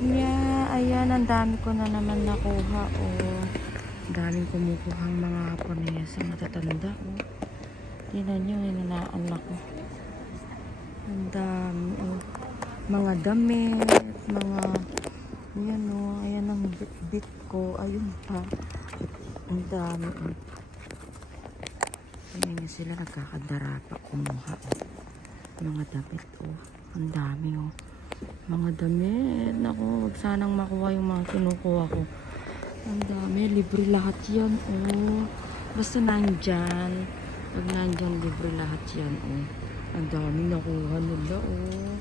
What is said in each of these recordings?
Yeah, ayan, ang dami ko na naman nakuha, oh. Ang daming kumukuhang mga Haponesa, matatanda, oh. Tingnan nyo, hinanaan ako. Ang dami, oh. Mga damit, mga, ayan, oh. Ayan ang bit ko. Ayun pa. Ang dami, oh. Tingnan nyo sila, nagkakadara pa kumuha, oh. Mga damit, oh. Ang dami, oh. Mga damit. Naku, wag sanang makuha yung mga kinukuha ko. Ang dami. Libre lahat yan, oh. Basta nandyan. Pag nandyan, libre lahat yan, oh. Ang dami nakuha nila, oh.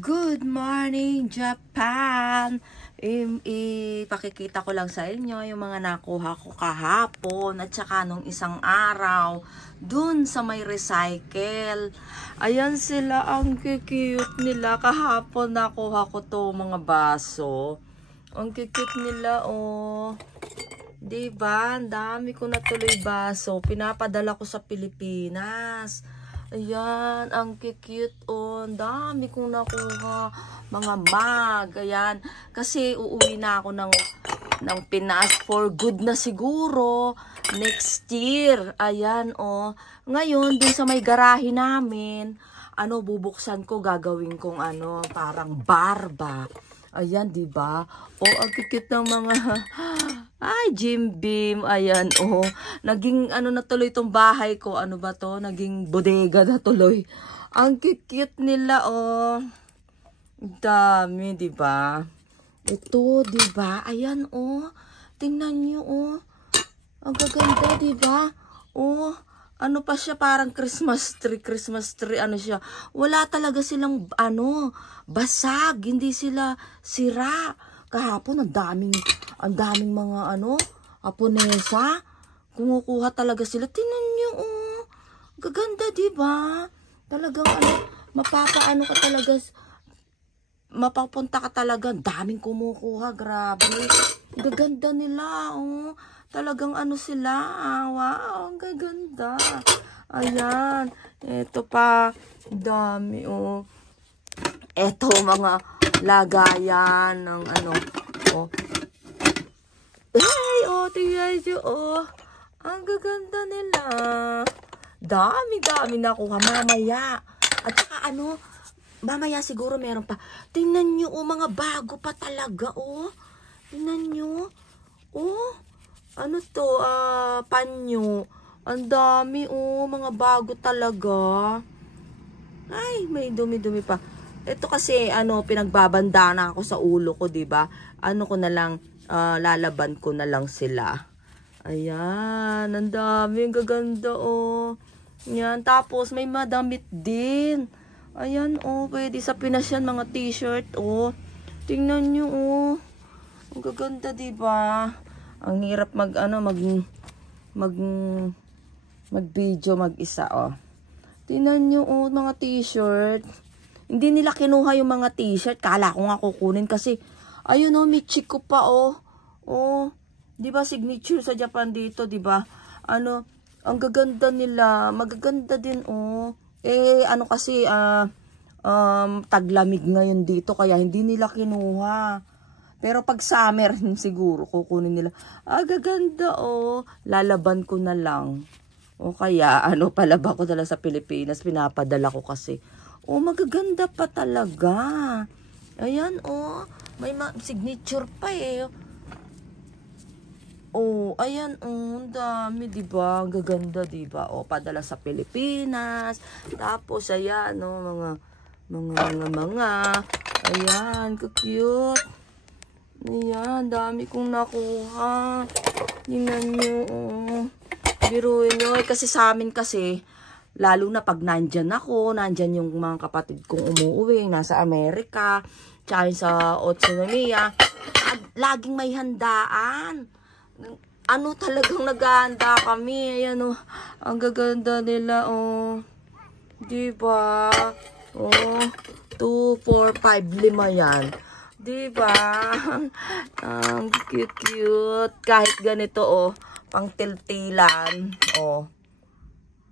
Good morning, Japan! Ipakikita ko lang sa inyo yung mga nakuha ko kahapon at saka nung isang araw dun sa may recycle. Ayan sila, ang cute nila. Kahapon nakuha ko to mga baso. Ang cute nila, oh. Diba? Ang dami ko natuloy baso. Pinapadala ko sa Pilipinas. Ayan, ang cute, oh. Ang dami kong nakuha. Mga mug, ayan. Kasi uuwi na ako ng Pinas for good na siguro. Next year. Ayan, oh. Ngayon, dun sa may garahe namin, bubuksan ko, gagawin kong parang barba. Ayan, diba? Oh, ang cute ng mga... Ay, Jim Beam. Ayan, oh. Naging, na tuloy itong bahay ko. Ano ba to? Naging bodega na tuloy. Ang cute nila, oh. Dami, diba? Ito, diba? Ayan, oh. Tingnan nyo, oh. Ang gaganda, diba? Oh, ano pa siya? Parang Christmas tree. Ano siya? Wala talaga silang, basag. Hindi sila sira. Kahapon, ang daming mga, Haponesa. Kumukuha talaga sila. Tingnan nyo, oh. Gaganda, diba? Talagang, ka talaga, mapapunta ka talaga. Daming kumukuha. Grabe. Gaganda nila, oh. Talagang sila. Wow, ang gaganda. Ayan. Ito pa. Dami, oh. Ito, mga lagayan ng oh. Hey, oh, tingnan nyo, oh. Ang gaganda nila. Dami nakuha mamaya. At saka mamaya siguro meron pa. Tingnan nyo, oh, mga bago pa talaga, oh. Tingnan nyo. Oh, panyo. Ang dami, oh, mga bago talaga. Ay, may dumi-dumi pa. Ito kasi, pinagbabanda na ako sa ulo ko, diba? Ko na lang, lalaban ko na lang sila. Ayan, ang dami, ang gaganda, oh. Yan, tapos may madamit din. Ayan, oh, pwede sa Pinas yan, mga t-shirt, oh. Tingnan nyo, oh. Ang gaganda, diba? Ang hirap mag-video mag-isa, oh. Tingnan nyo, oh, mga t-shirt. Hindi nila kinuha yung mga t-shirt. Kala ko nga kukunin kasi, ayun, oh, Michiko pa, oh. Oh, diba, signature sa Japan dito, diba? Ang gaganda nila. Magaganda din, oh. Kasi, taglamig ngayon dito, kaya hindi nila kinuha. Pero pag summer, siguro, kukunin nila. Gaganda, oh. Lalaban ko na lang. O kaya, palaba ko dala sa Pilipinas. Pinapadala ko kasi. Oh, magaganda pa talaga. Ayan, oh. May signature pa, eh. Oh, ayan, oh. Ang dami, diba? Ang gaganda, diba? Oh, padala sa Pilipinas. Tapos, ayan, oh. Mga. Ayan, cute. Ayan, dami kong nakuha. Tingnan nyo, oh. Biruin nyo. Kasi sa amin kasi, lalo na pag nandyan ako, nandyan yung mga kapatid kong umuwi, nasa Amerika, tsaka sa Otsunomiya, laging may handaan. Talagang naghahanda kami. Ayan, oh. Ang gaganda nila, oh. Diba? Oh, 2, 4, 5, 5 yan. Diba? Ang cute. Kahit ganito, oh. Pang tiltilan. Oh.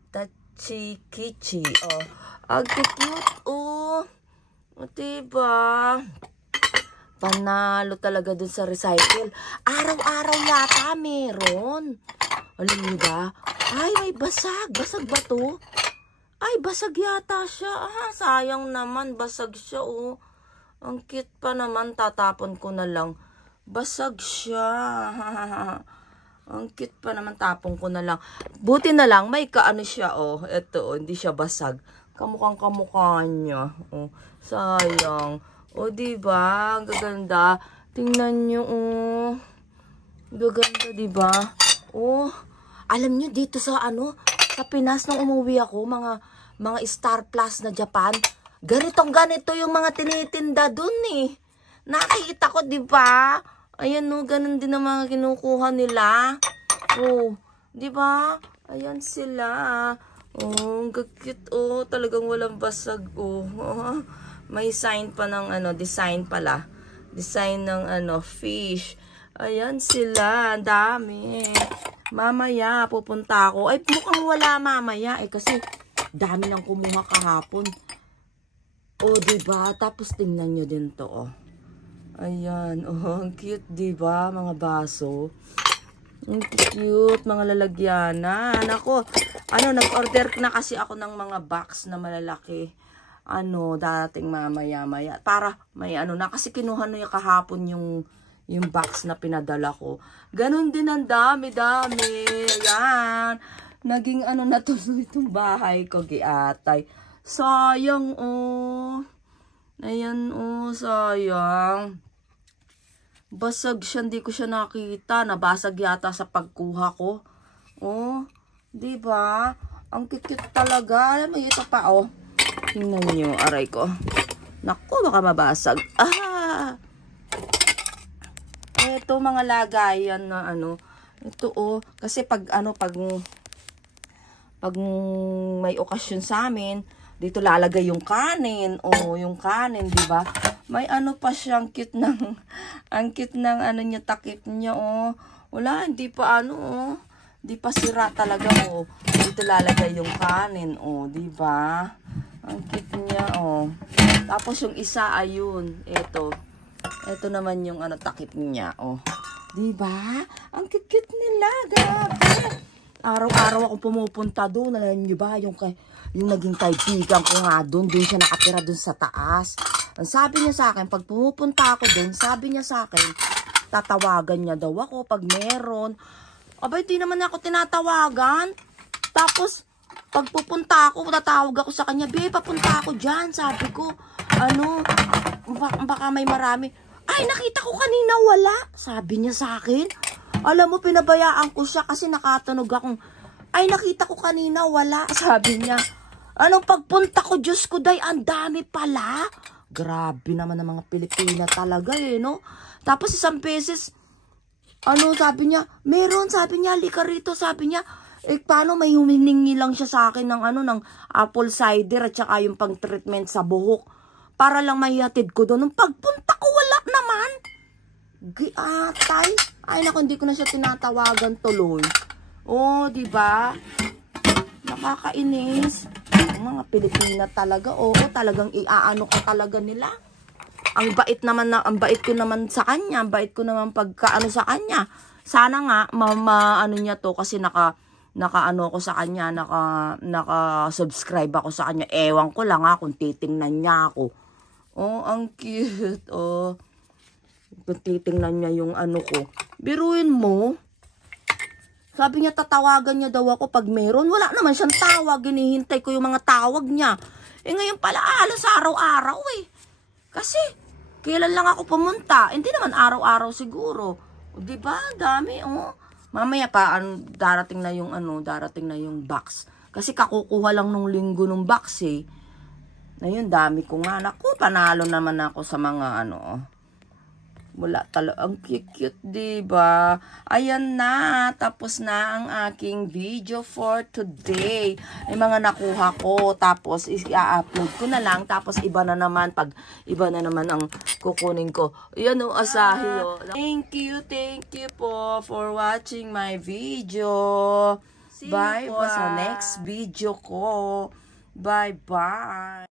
Tachikichi. Oh. Ang cute, oh. O, diba? Panalo talaga dun sa recycle. Araw-araw yata meron. Alam niyo ba? Ay, may basag. Basag ba to? Ay, basag yata siya. Sayang naman. Basag siya, oh. Ang cute pa naman. Tatapon ko na lang. Basag siya. Ang cute pa naman. Tapon ko na lang. Buti na lang. May kaano siya, oh. Ito, oh. Hindi siya basag. Kamukhang kamukha niya. Oh. Sayang. O, diba? Ang gaganda. Tingnan nyo, oh. Gaganda, diba? Oh. Alam nyo, dito sa sa Pinas, nung umuwi ako, mga Star Plus na Japan, ganito yung mga tinitinda dun, eh. Nakita ko, diba? Ayan, no, ganun din ang mga kinukuha nila. Oh. Diba? Ayan sila. Oh, gagkit, oh. Talagang walang basag, oh. May sign pa ng design pala. Design ng fish. Ayan sila, dami. Mamaya pupunta ako. Ay, mukhang wala mamaya kasi dami nang kumuha kahapon. Oh, diba? Tapos tingnan nyo din to, oh. Ayan, oh, ang cute, diba? Mga baso. Ang cute, mga lalagyanan. Ako, nag-order na kasi ako ng mga box na malalaki. Dating mamaya-maya. Para may na. Kasi kinuha na yung kahapon yung box na pinadala ko. Ganon din ang dami-dami. Ayan. Naging na to itong bahay ko, giatay. Sayang, oh. Ayan, oh, sayang. Basag siya, hindi ko siya nakita. Nabasag yata sa pagkuha ko. Oh, diba? Ang kikit talaga. Alam mo, ito pa, oh. Tingnan nyo, aray ko. Naku, baka mabasag. Ito, mga lagayan na Ito, oh. Kasi pag may okasyon sa amin, dito lalagay yung kanin. Oh, yung kanin, di ba? May pa siyang cute ng, ang cute ng niya, takip niya, oh. Wala, hindi pa oh. Di pa sira talaga, oh. Dito lalagay yung kanin, oh, di ba? Ang cute niya, oh. Tapos yung isa, ayun. Ito naman yung takip niya, oh. Diba? Ang cute nila, grabe. Araw-araw ako pumupunta doon. Alam niyo ba, yung naging kaibigan ko nga doon siya nakatira doon sa taas. Ang sabi niya sa akin, pag pumupunta ako doon, sabi niya sa akin, tatawagan niya daw ako pag meron. Abay, di naman ako tinatawagan. Tapos, pag pupunta ako, tatawag ako sa kanya, "Be, papunta ako dyan." Sabi ko, baka may marami. Ay, nakita ko kanina wala. Sabi niya sa akin. Alam mo, pinabayaan ko siya kasi nakatunog akong, ay, nakita ko kanina wala. Sabi niya. Pagpunta ko, Diyos ko, day, ang dami pala. Grabe naman ang mga Pilipina talaga, no? Tapos isang beses, sabi niya, meron, sabi niya, lika rito, sabi niya, paano may humihingi lang siya sa akin ng ng apple cider at saka yung pang-treatment sa buhok para lang maihatid ko doon. Nung pagpunta ko, wala naman. Giatay. Ay, naku, hindi ko na siya tinatawagan tuloy. Oh, diba? Nakakainis. Ang mga Pilipina talaga, talagang iaano ka talaga nila. Ang bait naman ang bait ko naman sa kanya, ang bait ko naman pagkaano sa kanya. Sana nga, niya to kasi naka-ano ako sa kanya, naka-subscribe ako sa kanya. Ewan ko lang kung titingnan niya ako. Oh, ang cute. Oh, kung titingnan niya yung ko. Biruin mo. Sabi niya, tatawagan niya daw ako pag meron. Wala naman siyang tawag. Hinihintay ko yung mga tawag niya. Ngayon pala, alas araw-araw Kasi, kailan lang ako pumunta? Hindi naman araw-araw siguro. Diba? Dami, Mamaya pa, darating na yung box. Kasi kakukuha lang nung linggo nung box, Ayun, dami ko nga. Naku, panalo naman ako sa mga wala talaga. Ang cute, diba? Ayan na. Tapos na ang aking video for today. Ay mga nakuha ko. Tapos, i-upload ko na lang. Tapos, iba na naman. Pag iba na naman ang kukunin ko. Ayan asahi Thank you po for watching my video. Bye po sa next video ko. Bye-bye.